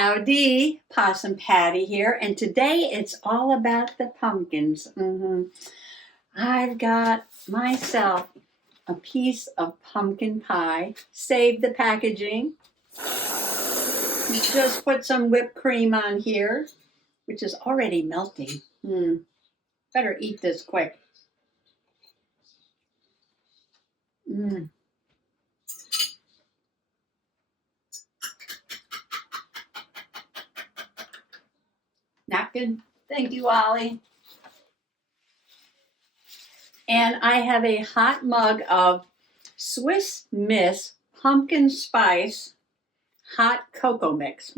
Howdy, Possum Patty here, and today it's all about the pumpkins. I've got myself a piece of pumpkin pie. Save the packaging. Just put some whipped cream on here, which is already melting. Better eat this quick. Napkin. Thank you, Ollie. And I have a hot mug of Swiss Miss pumpkin spice hot cocoa mix.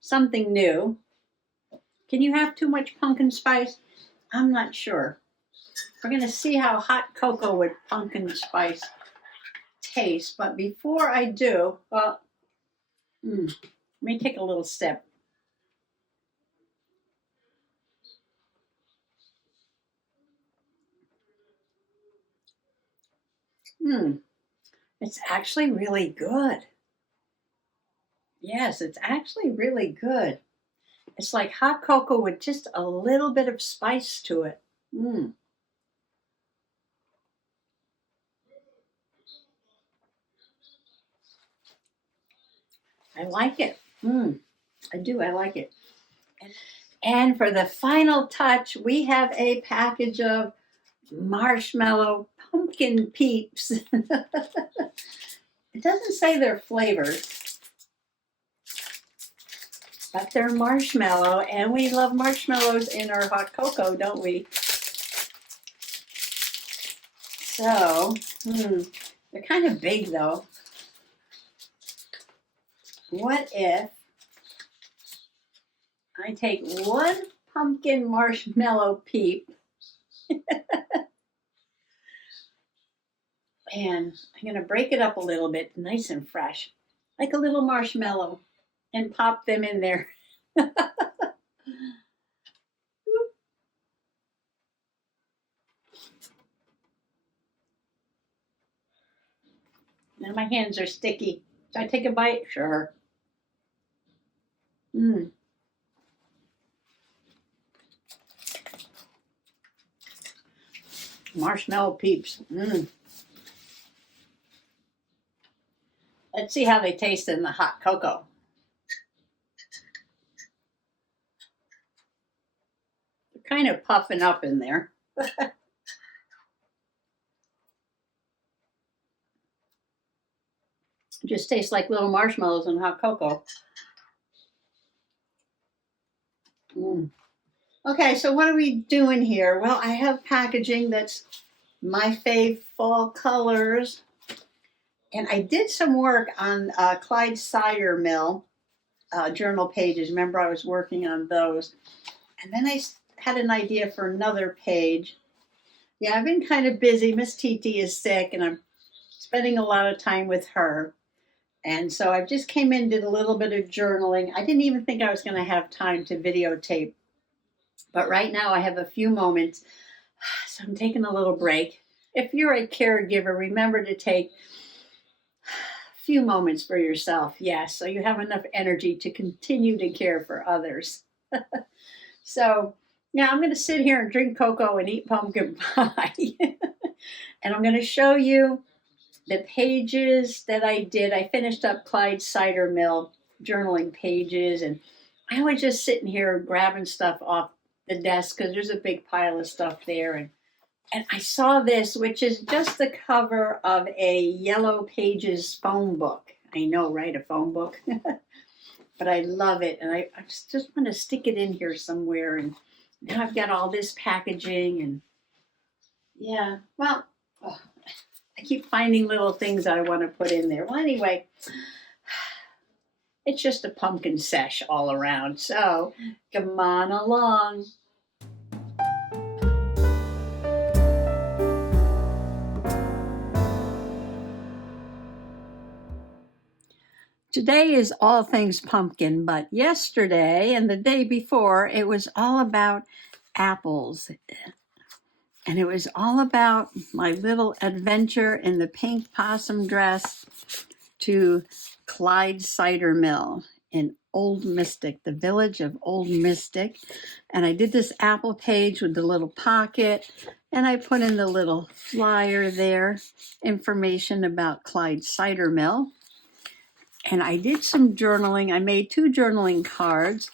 Something new. Can you have too much pumpkin spice? I'm not sure. We're going to see how hot cocoa with pumpkin spice tastes. But before I do, let me take a little sip. It's actually really good. Yes, it's actually really good. It's like hot cocoa with just a little bit of spice to it. I like it. I do. I like it. And for the final touch, we have a package of marshmallow pumpkin peeps. It doesn't say their flavors, but they're marshmallow, and we love marshmallows in our hot cocoa, don't we? So, they're kind of big though. What if I take one pumpkin marshmallow peep and I'm going to break it up a little bit, nice and fresh, like a little marshmallow, and pop them in there. Now my hands are sticky. Should I take a bite? Sure. Marshmallow peeps. Let's see how they taste in the hot cocoa. They're kind of puffing up in there. It just tastes like little marshmallows in hot cocoa. Okay, so what are we doing here? Well, I have packaging that's my fave fall colors. And I did some work on Clyde Cider Mill journal pages. Remember, I was working on those. And then I had an idea for another page. Yeah, I've been kind of busy. Miss Titi is sick, and I'm spending a lot of time with her. And so I just came in, did a little bit of journaling. I didn't even think I was going to have time to videotape. But right now I have a few moments. So I'm taking a little break. If you're a caregiver, remember to take a few moments for yourself. Yes, so you have enough energy to continue to care for others. So now I'm going to sit here and drink cocoa and eat pumpkin pie. And I'm going to show you the pages that I did. I finished up Clyde Cider Mill journaling pages, and I was just sitting here grabbing stuff off the desk because there's a big pile of stuff there. And I saw this, which is just the cover of a Yellow Pages phone book. I know, right? A phone book. But I love it. And I just want to stick it in here somewhere. And now I've got all this packaging. And yeah, well, I keep finding little things I want to put in there. Well, anyway, it's just a pumpkin sesh all around. So come on along. Today is all things pumpkin, but yesterday and the day before, it was all about apples. And it was all about my little adventure in the pink possum dress to Clyde Cider Mill. in Old Mystic, the village of Old Mystic. And I did this apple page with the little pocket, and I put in the little flyer there, information about Clyde Cider Mill. And I did some journaling. I made 2 journaling cards,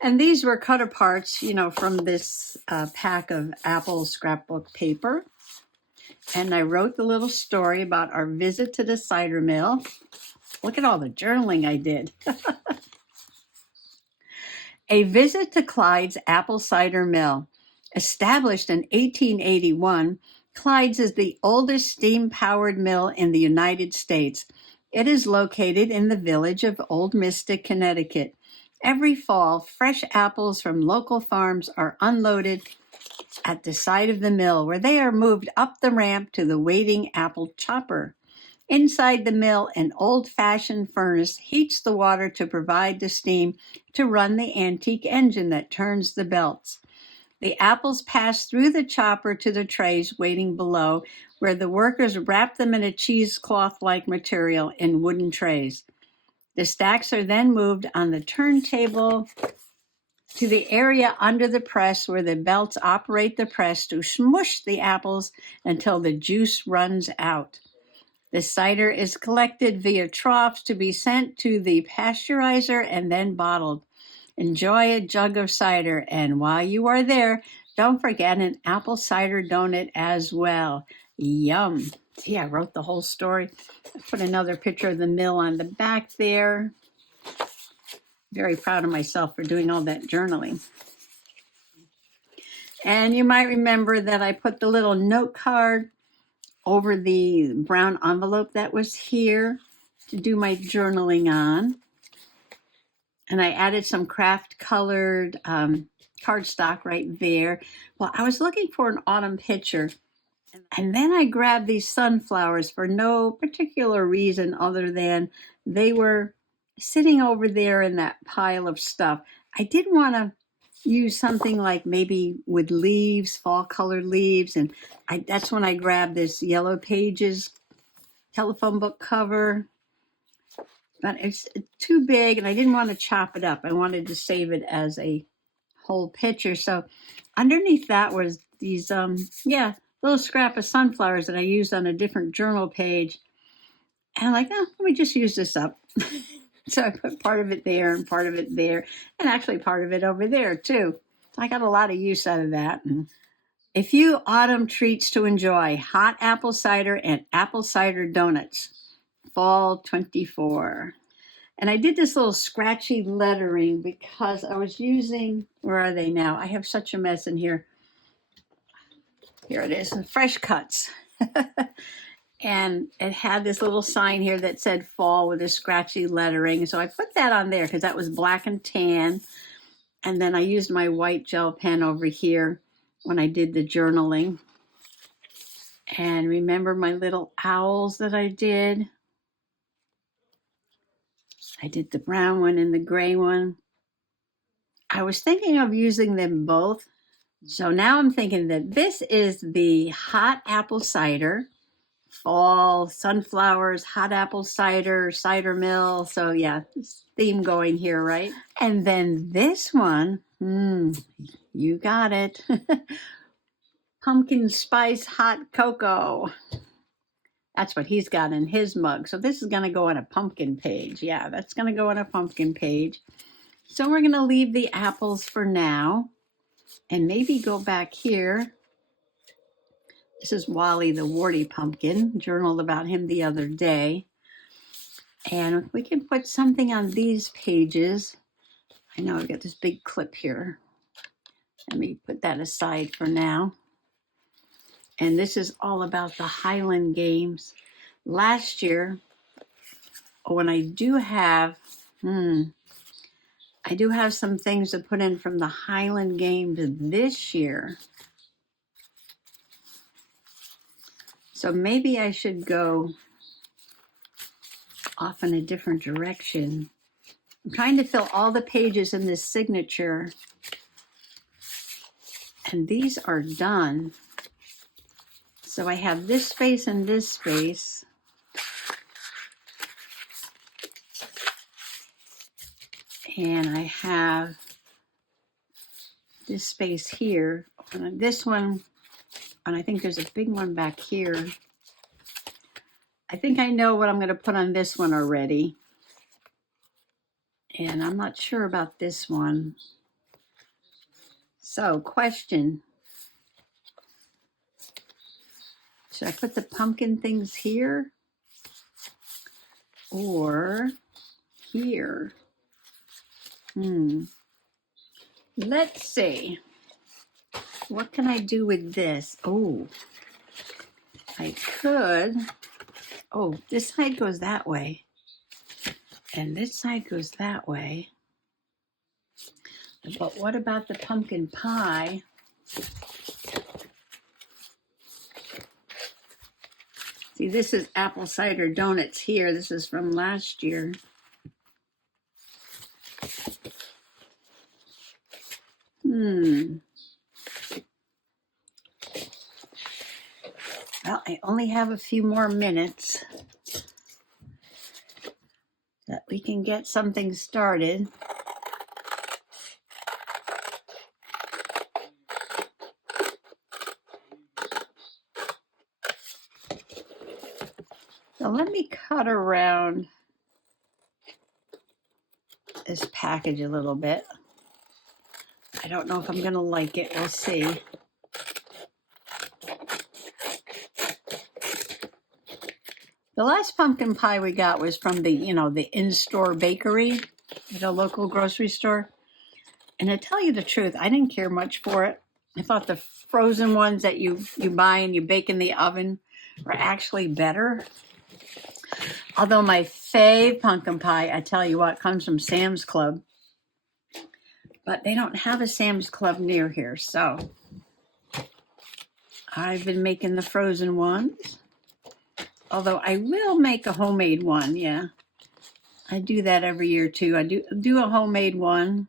and these were cut aparts, from this pack of Apple scrapbook paper. And I wrote the little story about our visit to the cider mill. Look at all the journaling I did. A visit to Clyde's apple cider mill. Established in 1881, Clyde's is the oldest steam-powered mill in the United States. It is located in the village of Old Mystic, Connecticut. Every fall, fresh apples from local farms are unloaded at the side of the mill, where they are moved up the ramp to the waiting apple chopper. Inside the mill, an old-fashioned furnace heats the water to provide the steam to run the antique engine that turns the belts. The apples pass through the chopper to the trays waiting below, where the workers wrap them in a cheesecloth-like material in wooden trays. The stacks are then moved on the turntable to the area under the press, where the belts operate the press to smush the apples until the juice runs out. The cider is collected via troughs to be sent to the pasteurizer and then bottled. Enjoy a jug of cider, and while you are there, don't forget an apple cider donut as well. Yum. See, I wrote the whole story. I put another picture of the mill on the back there. Very proud of myself for doing all that journaling. And you might remember that I put the little note card over the brown envelope that was here to do my journaling on. And I added some craft colored cardstock right there. Well, I was looking for an autumn picture. And then I grabbed these sunflowers for no particular reason other than they were sitting over there in that pile of stuff. I did want to use something like maybe with leaves, fall colored leaves. And that's when I grabbed this Yellow Pages telephone book cover. But it's too big and I didn't want to chop it up. I wanted to save it as a whole picture. So underneath that was these, little scrap of sunflowers that I used on a different journal page. And I'm like, let me just use this up. So I put part of it there and part of it there, and actually part of it over there too. So I got a lot of use out of that. And a few autumn treats to enjoy: hot apple cider and apple cider donuts. Fall 24. And I did this little scratchy lettering because I was using, where are they now? I have such a mess in here. Here it is, Fresh Cuts. And it had this little sign here that said fall with a scratchy lettering. So I put that on there because that was black and tan. And then I used my white gel pen over here when I did the journaling. And remember my little owls that I did? I did the brown one and the gray one. I was thinking of using them both. So now I'm thinking that this is the hot apple cider. Fall, sunflowers, hot apple cider, cider mill. So yeah, theme going here, right? And then this one, you got it. Pumpkin spice hot cocoa. That's what he's got in his mug. So this is going to go on a pumpkin page. Yeah, that's going to go on a pumpkin page. So we're going to leave the apples for now and maybe go back here. This is Wally the warty pumpkin. Journaled about him the other day. And we can put something on these pages. I know I've got this big clip here. Let me put that aside for now. And this is all about the Highland Games. Last year, when I do have some things to put in from the Highland Games this year. So maybe I should go off in a different direction. I'm trying to fill all the pages in this signature. And these are done. So I have this space and this space. And I have this space here. And this one, and I think there's a big one back here. I think I know what I'm going to put on this one already. And I'm not sure about this one. So, question. Should I put the pumpkin things here? Or here? Let's see. What can I do with this? Oh, I could. Oh, this side goes that way. And this side goes that way. But what about the pumpkin pie? See, this is apple cider donuts here. This is from last year. Well, I only have a few more minutes that we can get something started. So let me cut around this package a little bit. I don't know if I'm going to like it. We'll see. The last pumpkin pie we got was from the in-store bakery at a local grocery store. And to tell you the truth, I didn't care much for it. I thought the frozen ones that you buy and you bake in the oven were actually better. Although my fave pumpkin pie, I tell you what, comes from Sam's Club. But they don't have a Sam's Club near here, so I've been making the frozen ones. Although I will make a homemade one, yeah. I do that every year too. I do a homemade one.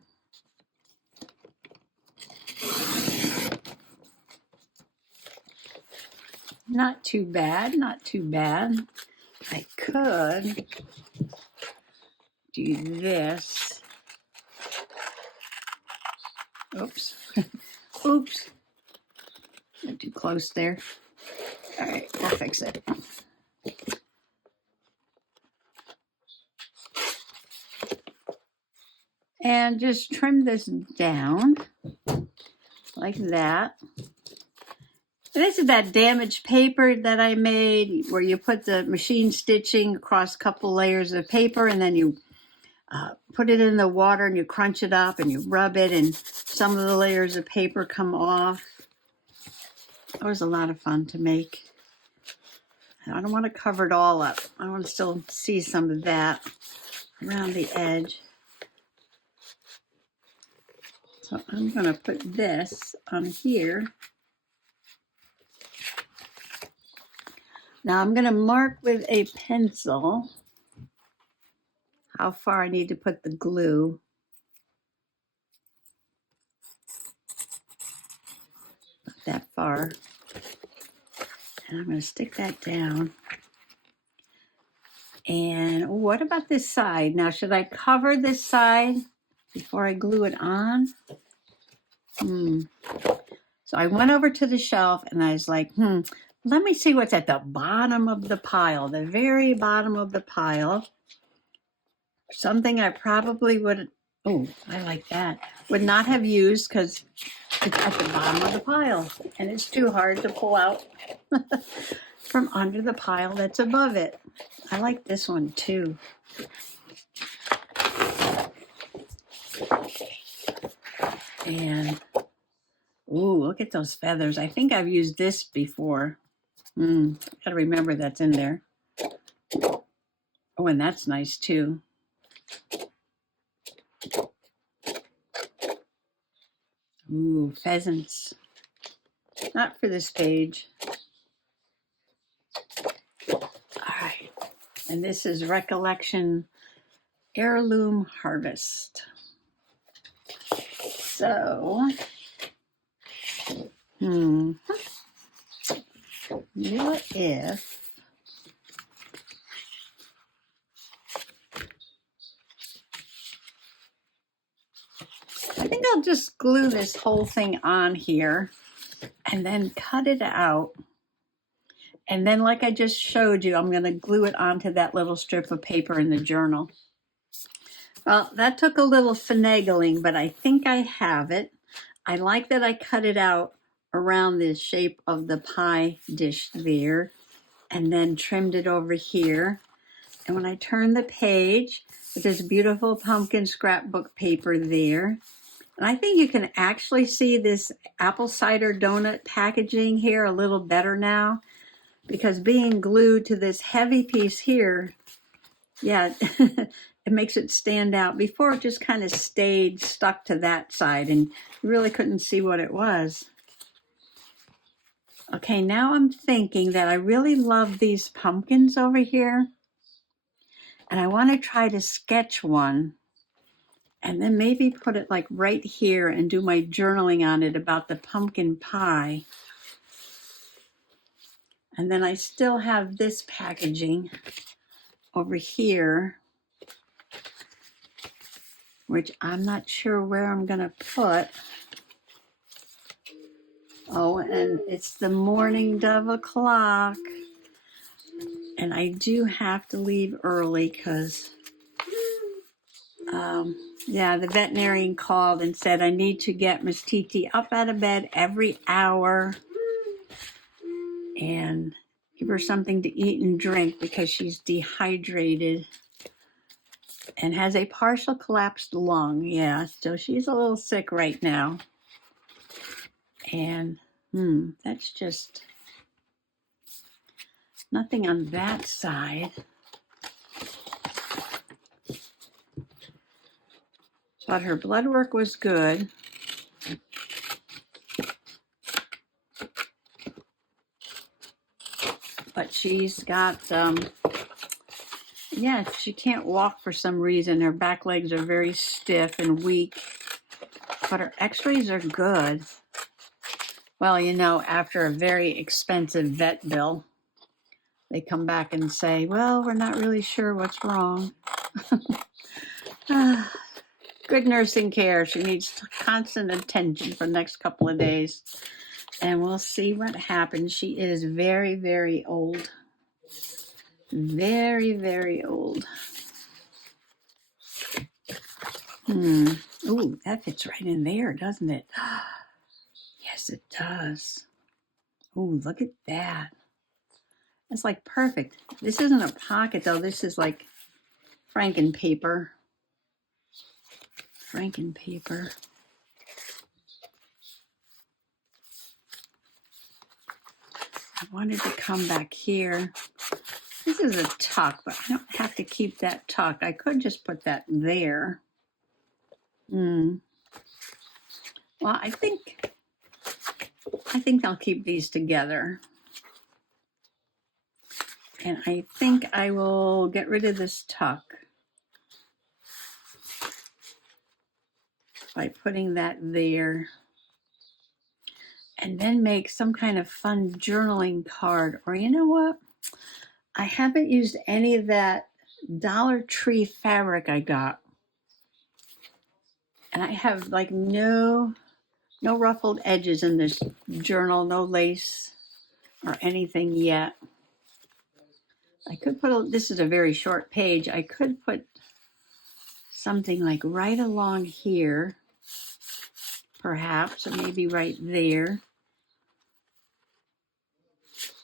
Not too bad, not too bad. I could do this. Oops. Oops. Got too close there. All right, we'll fix it. And just trim this down like that. This is that damaged paper that I made where you put the machine stitching across a couple layers of paper and then you put it in the water and you crunch it up and you rub it and some of the layers of paper come off. That was a lot of fun to make. I don't want to cover it all up. I want to still see some of that around the edge. So I'm going to put this on here. Now I'm going to mark with a pencil how far I need to put the glue. Not that far. And I'm going to stick that down. And what about this side? Now, should I cover this side before I glue it on? So I went over to the shelf and I was like, let me see what's at the bottom of the pile, the very bottom of the pile. Something I probably would, I like that, would not have used because it's at the bottom of the pile and it's too hard to pull out from under the pile that's above it. I like this one too. And, look at those feathers. I think I've used this before. Gotta remember that's in there. Oh, and that's nice too. Ooh, pheasants. Not for this page. All right. And this is Recollection Heirloom Harvest. So, what if I'll just glue this whole thing on here and then cut it out. And then like I just showed you, I'm going to glue it onto that little strip of paper in the journal. Well, that took a little finagling, but I think I have it. I like that I cut it out around the shape of the pie dish there and then trimmed it over here. And when I turn the page, with this beautiful pumpkin scrapbook paper there, and I think you can actually see this apple cider donut packaging here a little better now, because being glued to this heavy piece here, yeah, it makes it stand out. Before it just kind of stayed stuck to that side and you really couldn't see what it was. Okay, now I'm thinking that I really love these pumpkins over here. And I want to try to sketch one and then maybe put it like right here and do my journaling on it about the pumpkin pie. And then I still have this packaging over here, which I'm not sure where I'm going to put. Oh, and it's the Mourning Dove o'clock. And I do have to leave early because, yeah, the veterinarian called and said I need to get Miss Titi up out of bed every hour and give her something to eat and drink because she's dehydrated and has a partial collapsed lung. Yeah, so she's a little sick right now. And that's just nothing on that side. But her blood work was good. But she's got, yeah, she can't walk for some reason. Her back legs are very stiff and weak. But her x-rays are good. Well, you know, after a very expensive vet bill, they come back and say, well, we're not really sure what's wrong. Good nursing care. She needs constant attention for the next couple of days. And we'll see what happens. She is very, very old. Very, very old. Ooh, that fits right in there, doesn't it? Yes, it does. Ooh, look at that. It's like perfect. This isn't a pocket, though. This is like Franken paper. Franken paper. I wanted to come back here. This is a tuck, but I don't have to keep that tuck. I could just put that there. Well, I think I'll keep these together. And I think I will get rid of this tuck by putting that there. And then make some kind of fun journaling card. Or you know what? I haven't used any of that Dollar Tree fabric I got. And I have like no ruffled edges in this journal, no lace or anything yet. I could put, this is a very short page. I could put something like right along here, perhaps, or maybe right there.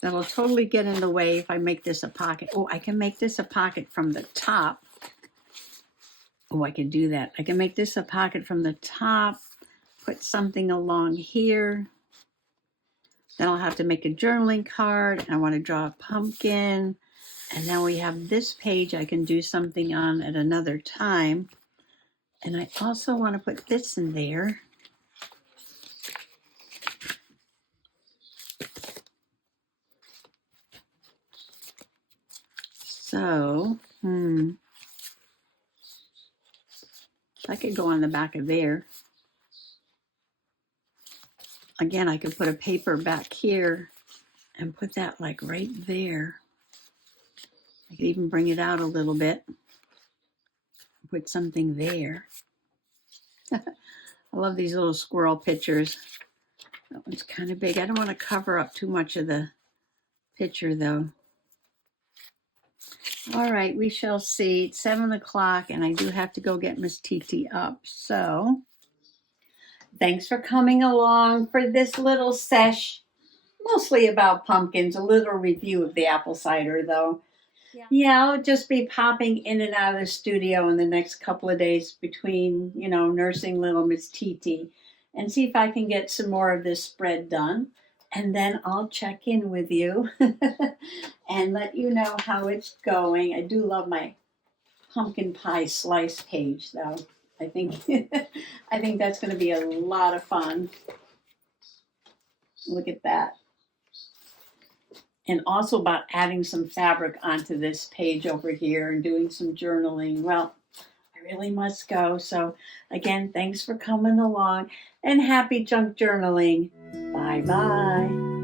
That'll totally get in the way if I make this a pocket. Oh, I can make this a pocket from the top. Oh, I can do that. I can make this a pocket from the top, put something along here. Then I'll have to make a journaling card. And I want to draw a pumpkin. And now we have this page I can do something on at another time. And I also want to put this in there. So, I could go on the back of there. Again, I could put a paper back here and put that like right there. I could even bring it out a little bit. Put something there. I love these little squirrel pictures. That one's kind of big. I don't want to cover up too much of the picture though. All right, we shall see. It's 7 o'clock and I do have to go get Miss Titi up. So thanks for coming along for this little sesh, mostly about pumpkins, a little review of the apple cider though. Yeah, I'll just be popping in and out of the studio in the next couple of days between, nursing little Miss Titi and see if I can get some more of this spread done. And then I'll check in with you and let you know how it's going. I do love my pumpkin pie slice page though. I think I think that's going to be a lot of fun. Look at that. And also about adding some fabric onto this page over here and doing some journaling. Well, I really must go. So again, thanks for coming along and happy junk journaling. Bye-bye.